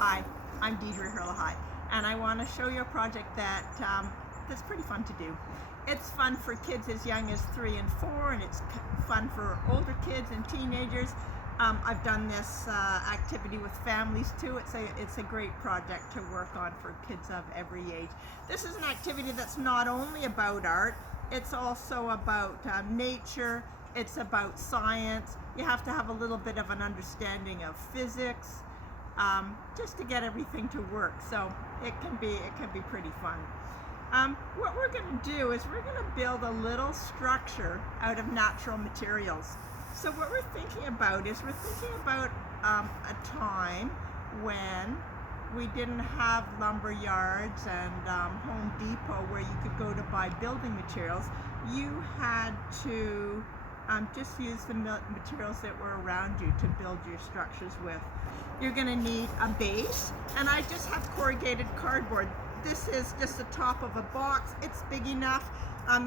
Hi, I'm Deidre Hierlihy, and I want to show you a project that's pretty fun to do. It's fun for kids as young as 3 and 4, and it's fun for older kids and teenagers. I've done this activity with families too. It's a great project to work on for kids of every age. This is an activity that's not only about art, it's also about nature, it's about science. You have to have a little bit of an understanding of physics, just to get everything to work. So it can be pretty fun. What we're going to do is we're going to build a little structure out of natural materials. So what we're thinking about is we're thinking about a time when we didn't have lumber yards and Home Depot where you could go to buy building materials. You had to just use the materials that were around you to build your structures with. You're going to need a base, and I just have corrugated cardboard. This is just the top of a box. It's big enough.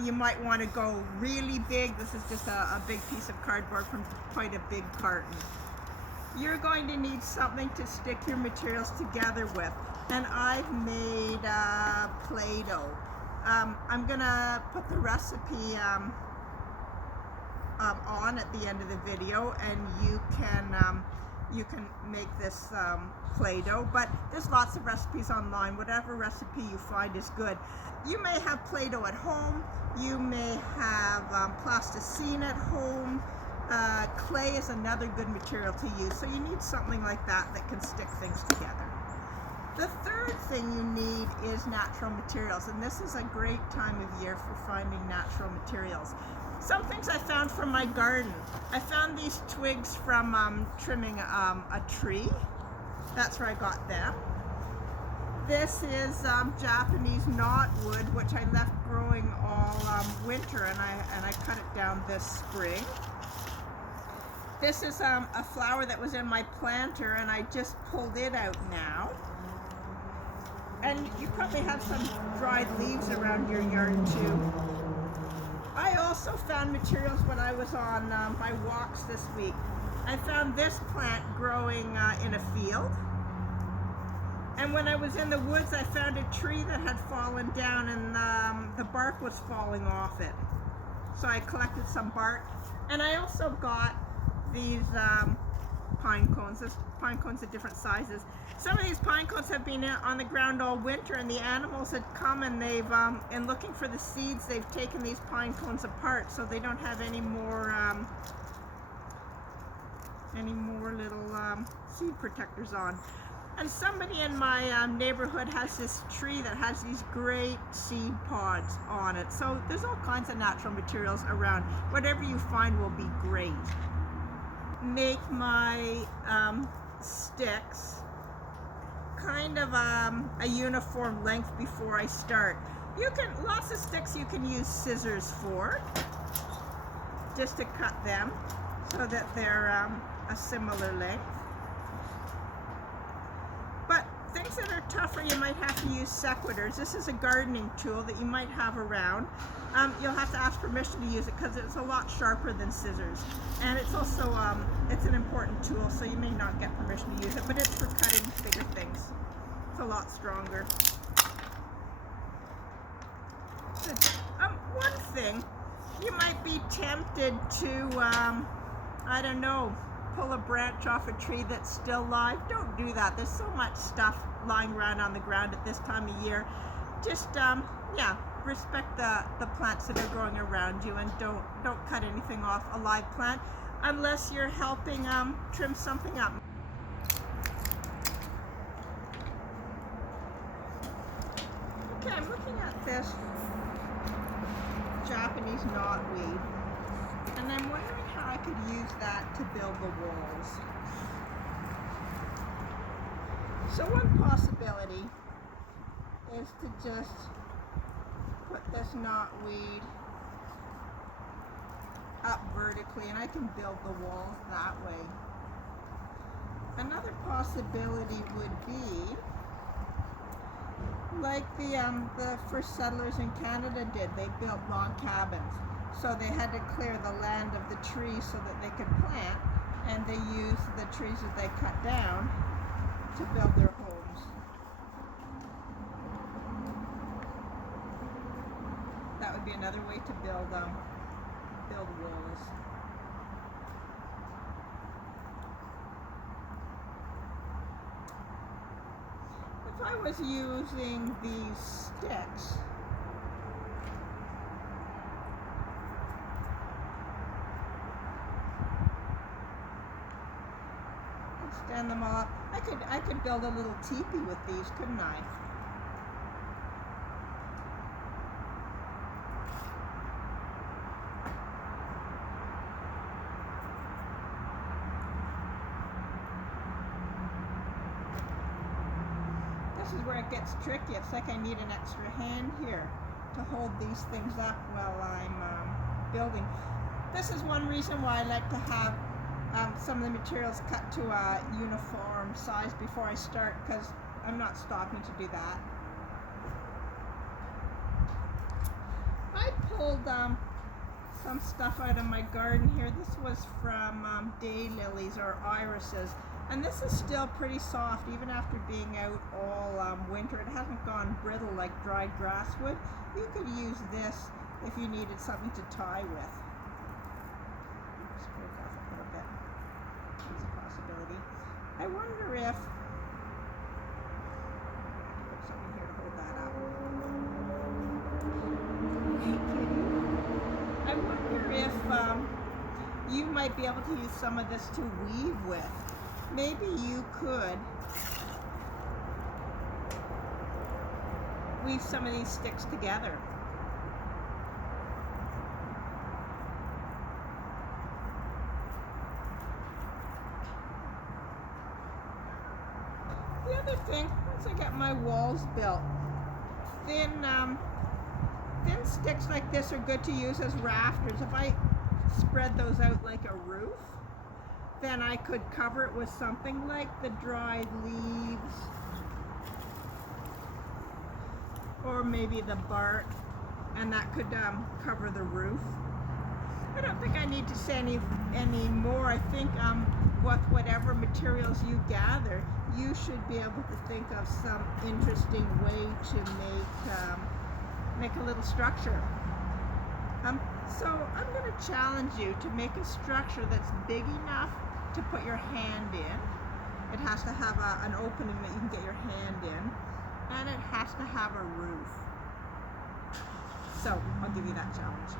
You might want to go really big. This is just a big piece of cardboard from quite a big carton. You're going to need something to stick your materials together with, and I've made Play-Doh. I'm gonna put the recipe on at the end of the video, and you can make this Play-Doh, but there's lots of recipes online. Whatever recipe you find is good. You may have Play-Doh at home, you may have plasticine at home. Clay is another good material to use, so you need something like that that can stick things together. The third thing you need is natural materials, and this is a great time of year for finding natural materials. Some things I found from my garden. I found these twigs from trimming a tree. That's where I got them. This is Japanese knotwood, which I left growing all winter, and I cut it down this spring. This is a flower that was in my planter, and I just pulled it out now. And you probably have some dried leaves around your yard too. I also found materials when I was on my walks this week. I found this plant growing in a field. And when I was in the woods, I found a tree that had fallen down, and the bark was falling off it. So I collected some bark. And I also got these pine cones. There's pine cones of different sizes. Some of these pine cones have been on the ground all winter, and the animals had come, and they've, in looking for the seeds, they've taken these pine cones apart, so they don't have any more little seed protectors on. And somebody in my neighborhood has this tree that has these great seed pods on it. So there's all kinds of natural materials around. Whatever you find will be great. Make my sticks kind of a uniform length before I start. Lots of sticks you can use scissors for, just to cut them so that they're a similar length. But things that are tougher, you might have to use sequiturs. This is a gardening tool that you might have around. You'll have to ask permission to use it because it's a lot sharper than scissors. And it's also, it's an important tool, so you may not get permission to use it, but it's for cutting bigger things. It's a lot stronger. One thing, you might be tempted to, I don't know, pull a branch off a tree that's still live. Don't do that. There's so much stuff lying around on the ground at this time of year. Just, yeah, respect the plants that are growing around you, and don't cut anything off a live plant unless you're helping trim something up. Okay, I'm looking at this Japanese knotweed, and I'm wondering how I could use that to build the walls. So one possibility is to just put this knotweed up vertically, and I can build the walls that way. Another possibility would be like the first settlers in Canada did. They built log cabins, so they had to clear the land of the trees so that they could plant, and they used the trees that they cut down to build their homes. another way to build walls. If I was using these sticks, stand them all up. I could build a little teepee with these, couldn't I? This is where it gets tricky. It's like I need an extra hand here to hold these things up while I'm building. This is one reason why I like to have some of the materials cut to a uniform size before I start, because I'm not stopping to do that. I pulled some stuff out of my garden here. This was from daylilies or irises, and this is still pretty soft even after being out all winter. It hasn't gone brittle like dried grass would. You could use this if you needed something to tie with. I wonder if put something here to hold that up. I wonder if you might be able to use some of this to weave with. Maybe you could weave some of these sticks together. The other thing, once I get my walls built, thin sticks like this are good to use as rafters. If I spread those out like a roof, then I could cover it with something like the dried leaves, or maybe the bark, and that could cover the roof. I don't think I need to say any more. I think with whatever materials you gather, you should be able to think of some interesting way to make a little structure. So I'm going to challenge you to make a structure that's big enough to put your hand in. It has to have an opening that you can get your hand in, and it has to have a roof. So I'll give you that challenge.